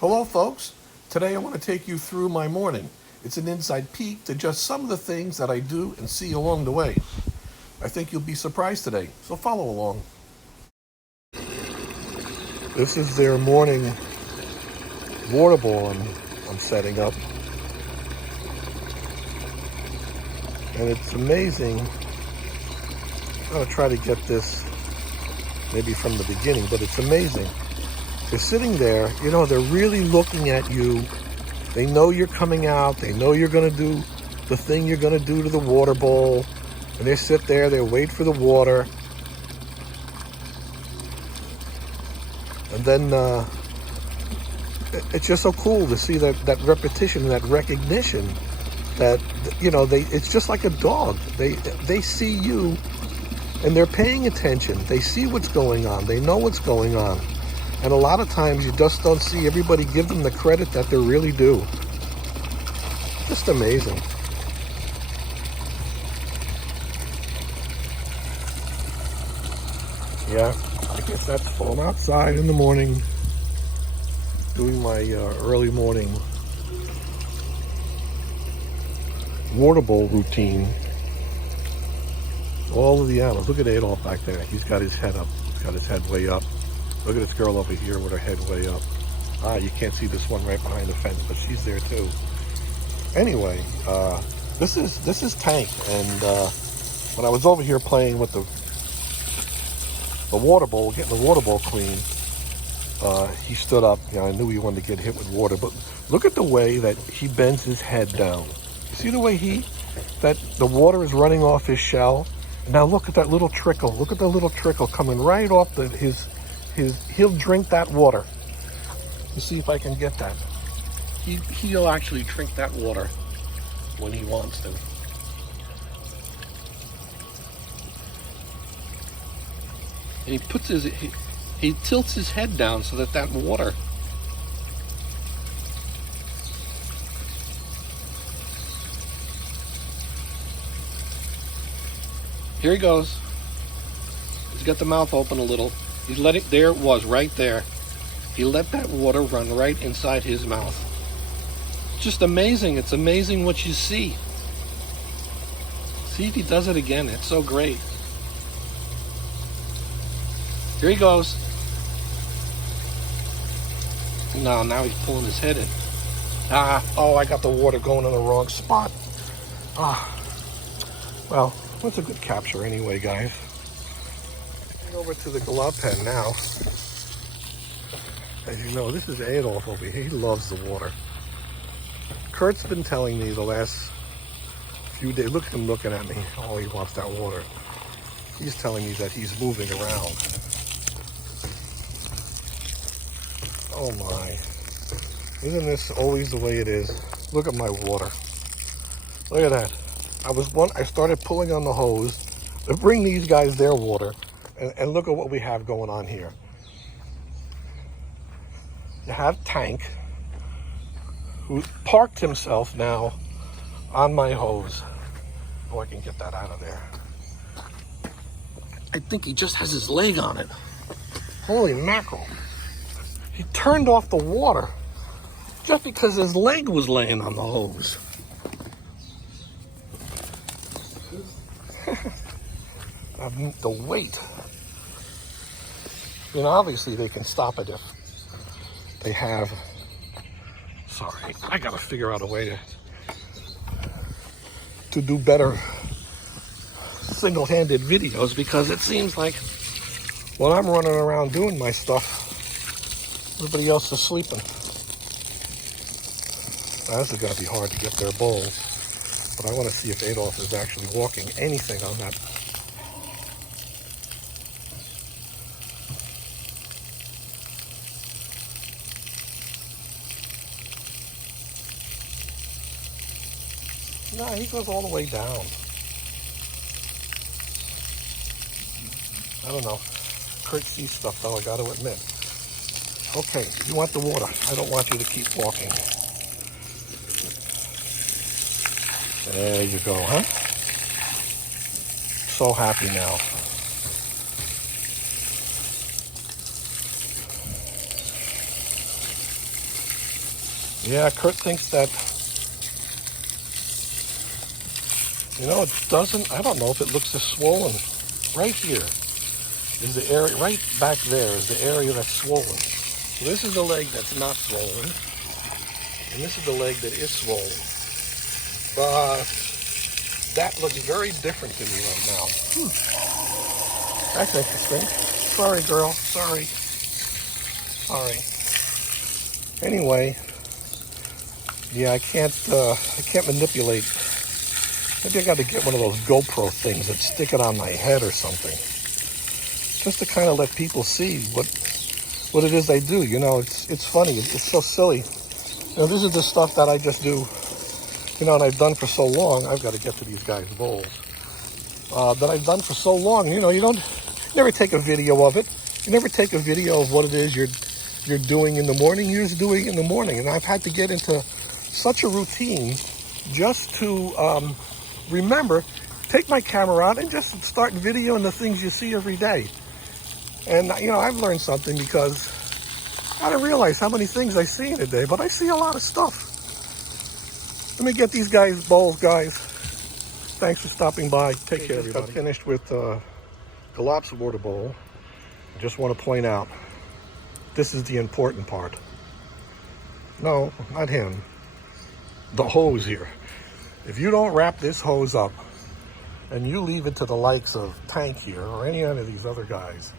Hello folks, today I want to take you through my morning. It's an inside peek to just some of the things that I do and see along the way. I think you'll be surprised today, so follow along. This is their morning water bowl I'm setting up. And it's amazing. I'm going to try to get this maybe from the beginning, but it's amazing. They're sitting there, they're really looking at you. They know you're coming out. They know you're going to do the thing you're going to do to the water bowl. And they sit there, they wait for the water. And then it's just so cool to see that repetition, that recognition that, it's just like a dog. They see you and they're paying attention. They see what's going on. They know what's going on. And a lot of times you just don't see everybody give them the credit that they really do. Just amazing. Yeah, I guess that's full. I'm outside in the morning doing my early morning water bowl routine. All of the animals. Look at Adolf back there. He's got his head up. He's got his head way up. Look at this girl over here with her head way up. You can't see this one right behind the fence, but she's there too. Anyway, this is Tank, and when I was over here playing with the water bowl, getting the water bowl clean, he stood up. I knew he wanted to get hit with water, but look at the way that he bends his head down. You see the way that the water is running off his shell? And now look at that little trickle. Look at the little trickle coming right off he'll drink that water. Let's see if I can get that. He'll actually drink that water when he wants to. And he tilts his head down so that water. Here he goes. He's got the mouth open a little. He's letting, there it was, right there. He let that water run right inside his mouth. Just amazing. It's amazing what you see. See if he does it again. It's so great. Here he goes. No, now he's pulling his head in. Oh, I got the water going in the wrong spot. Well, what's a good capture anyway, guys? Over to the glove pen now. As you know, this is Adolf over here. He loves the water. Kurt's been telling me the last few days, look at him looking at me. Oh, he wants that water. He's telling me that he's moving around. Oh my. Isn't this always the way it is? Look at my water. Look at that. I started pulling on the hose to bring these guys their water. And look at what we have going on here. You have Tank, who parked himself now on my hose. Oh, I can get that out of there. I think he just has his leg on it. Holy mackerel. He turned off the water just because his leg was laying on the hose. The weight. Obviously they can stop it if they have. Sorry, I gotta figure out a way to do better single-handed videos, because it seems like when I'm running around doing my stuff, everybody else is sleeping. Now, this is gonna be hard to get their bowls, but I want to see if Adolf is actually walking anything on that. No, he goes all the way down. I don't know. Kurt sees stuff though, I gotta admit. Okay, you want the water. I don't want you to keep walking. There you go, huh? So happy now. Yeah, Kurt thinks that, it doesn't, I don't know if it looks as swollen. Right here is the area, right back there is the area that's swollen. So this is the leg that's not swollen, and this is the leg that is swollen. But that looks very different to me right now. That's interesting. Sorry, girl. Sorry. Anyway, yeah, I can't manipulate. Maybe I got to get one of those GoPro things that stick it on my head or something, just to kind of let people see what it is I do. It's funny. It's so silly. This is the stuff that I just do. And I've done for so long. I've got to get to these guys' bowls. That I've done for so long. You never take a video of it. You never take a video of what it is you're doing in the morning. You're just doing it in the morning. And I've had to get into such a routine just to remember, take my camera out and just start videoing the things you see every day. And, I've learned something, because I didn't realize how many things I see in a day, but I see a lot of stuff. Let me get these guys bowls, guys. Thanks for stopping by. Take care, everybody. Got finished with Galapagos water bowl. I just want to point out, this is the important part. No, not him. The hose here. If you don't wrap this hose up and you leave it to the likes of Tank here or any of these other guys,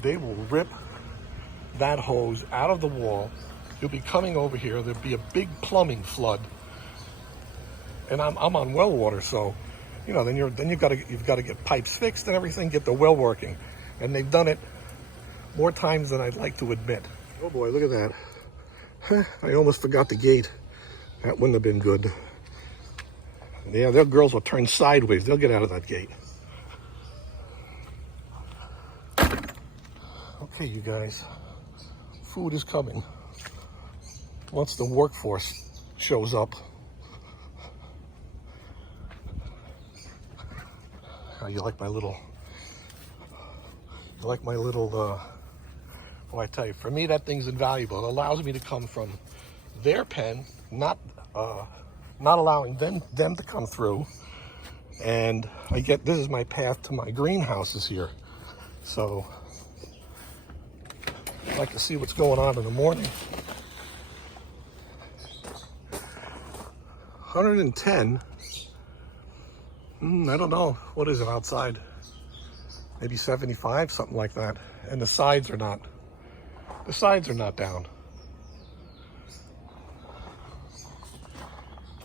they will rip that hose out of the wall. You'll be coming over here. There'll be a big plumbing flood. And I'm on well water, so then you've got to get pipes fixed and everything, get the well working. And they've done it more times than I'd like to admit. Oh boy, look at that. I almost forgot the gate. That wouldn't have been good. Yeah, their girls will turn sideways. They'll get out of that gate. Okay, you guys. Food is coming. Once the workforce shows up. You like my little, well, I tell you, for me, that thing's invaluable. It allows me to come from their pen, not allowing them to come through. And this is my path to my greenhouses here. So I like to see what's going on in the morning. 110. I don't know. What is it outside? Maybe 75, something like that. And the sides are not down.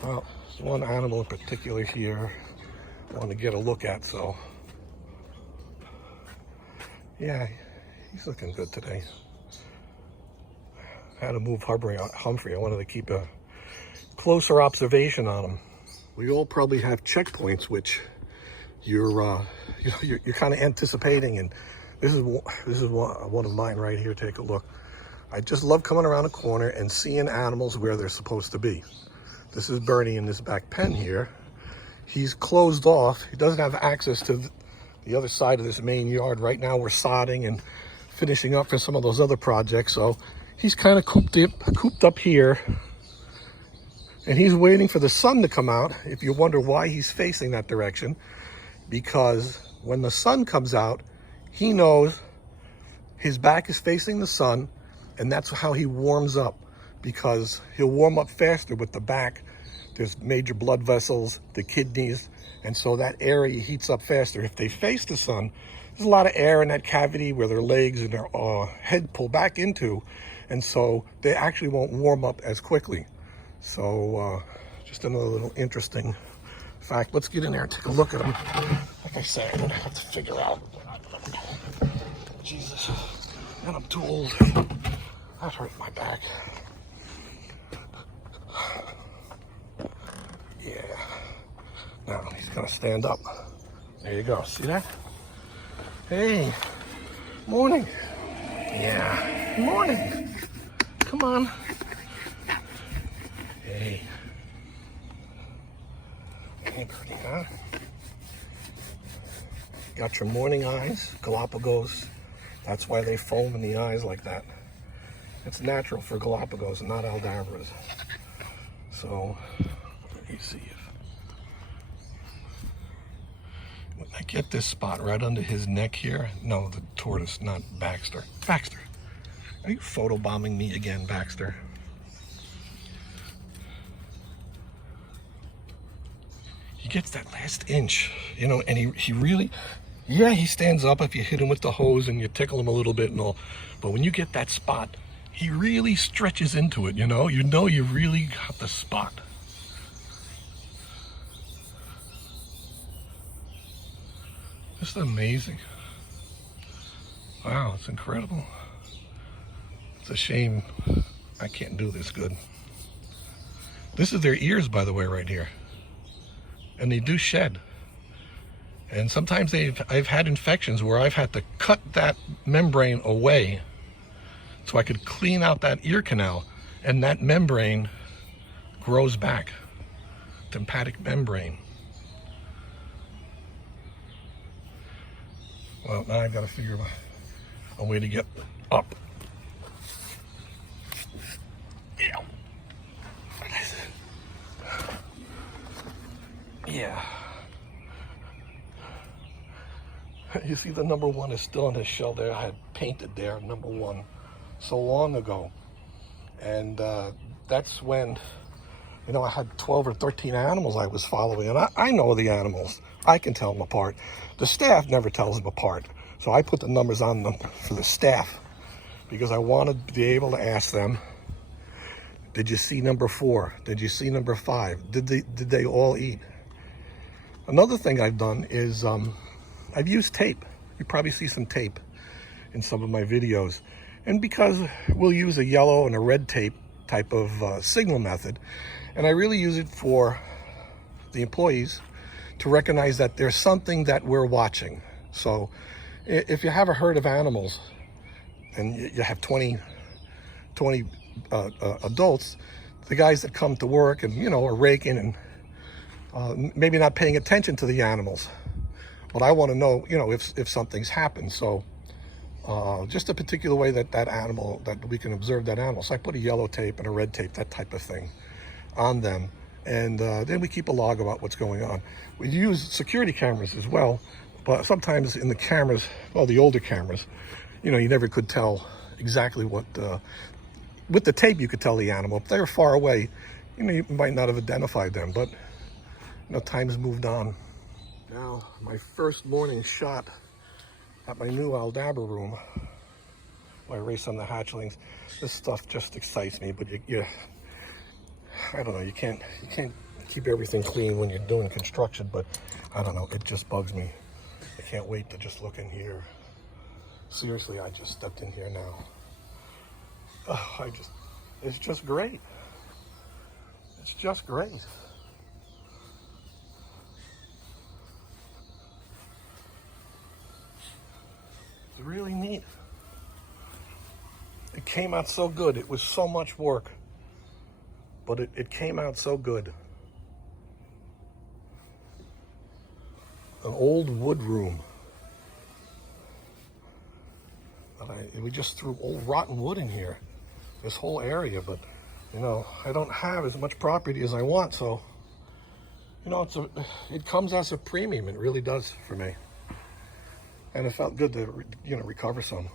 Well, there's one animal in particular here I want to get a look at, so yeah, he's looking good today. I had to move Humphrey. I wanted to keep a closer observation on him. We all probably have checkpoints which you're kind of anticipating, and this is one of mine right here. Take a look. I just love coming around a corner and seeing animals where they're supposed to be. This is Bernie in this back pen here. He's closed off. He doesn't have access to the other side of this main yard. Right now we're sodding and finishing up for some of those other projects, so he's kind of cooped up here. And he's waiting for the sun to come out. If you wonder why he's facing that direction, because when the sun comes out, he knows his back is facing the sun, and that's how he warms up, because he'll warm up faster with the back. There's major blood vessels, the kidneys, and so that area heats up faster. If they face the sun, there's a lot of air in that cavity where their legs and their head pull back into, and so they actually won't warm up as quickly. So just another little interesting fact. Let's get in there and take a look at them. Like I say, I'm gonna have to figure out. Jesus, and I'm too old. That hurt my back. Yeah. Now he's gonna stand up. There you go. See that? Hey, morning. Yeah, morning. Come on. Hey. Hey, pretty, huh? Got your morning eyes, Galapagos. That's why they foam in the eyes like that. It's natural for Galapagos and not Aldabras. So, let me see if when I get this spot right under his neck here. No, the tortoise, not Baxter. Baxter, are you photobombing me again, Baxter? He gets that last inch, you know, and he really, yeah, he stands up if you hit him with the hose and you tickle him a little bit and all. But when you get that spot, he really stretches into it, you know you really got the spot. Just amazing. Wow, it's incredible. It's a shame I can't do this good. This is their ears, by the way, right here. And they do shed. And sometimes I've had infections where I've had to cut that membrane away so I could clean out that ear canal, and that membrane grows back, tympanic membrane. Well, now I've got to figure out a way to get up. Yeah. You see the number one is still in his shell there. I had painted there, number one, so long ago. And that's when, you know, I had 12 or 13 animals I was following. And I know the animals. I can tell them apart. The staff never tells them apart. So I put the numbers on them for the staff because I wanted to be able to ask them, did you see number 4? Did you see number 5? Did they all eat? Another thing I've done is I've used tape. You probably see some tape in some of my videos. And because we'll use a yellow and a red tape type of signal method, and I really use it for the employees to recognize that there's something that we're watching. So if you have a herd of animals and you have 20 adults, the guys that come to work and, you know, are raking and maybe not paying attention to the animals. But I want to know, you know, if something's happened. So just a particular way that animal, that we can observe that animal. So I put a yellow tape and a red tape, that type of thing, on them. And then we keep a log about what's going on. We use security cameras as well, but sometimes in the cameras, well, the older cameras, you know, you never could tell exactly what, with the tape you could tell the animal. If they were far away, you know, you might not have identified them, but, you know, time's moved on. Now, my first morning shot at my new Aldabra room, where I race on the hatchlings. This stuff just excites me, but you I don't know, you can't keep everything clean when you're doing construction, but I don't know, it just bugs me. I can't wait to just look in here. Seriously, I just stepped in here now. Oh, it's just great. It's just great. It's really neat. It came out so good. It was so much work, but it came out so good. An old wood room. We just threw old rotten wood in here, this whole area, but, you know, I don't have as much property as I want, so, you know, it comes as a premium. It really does for me. And it felt good to, you know, recover some.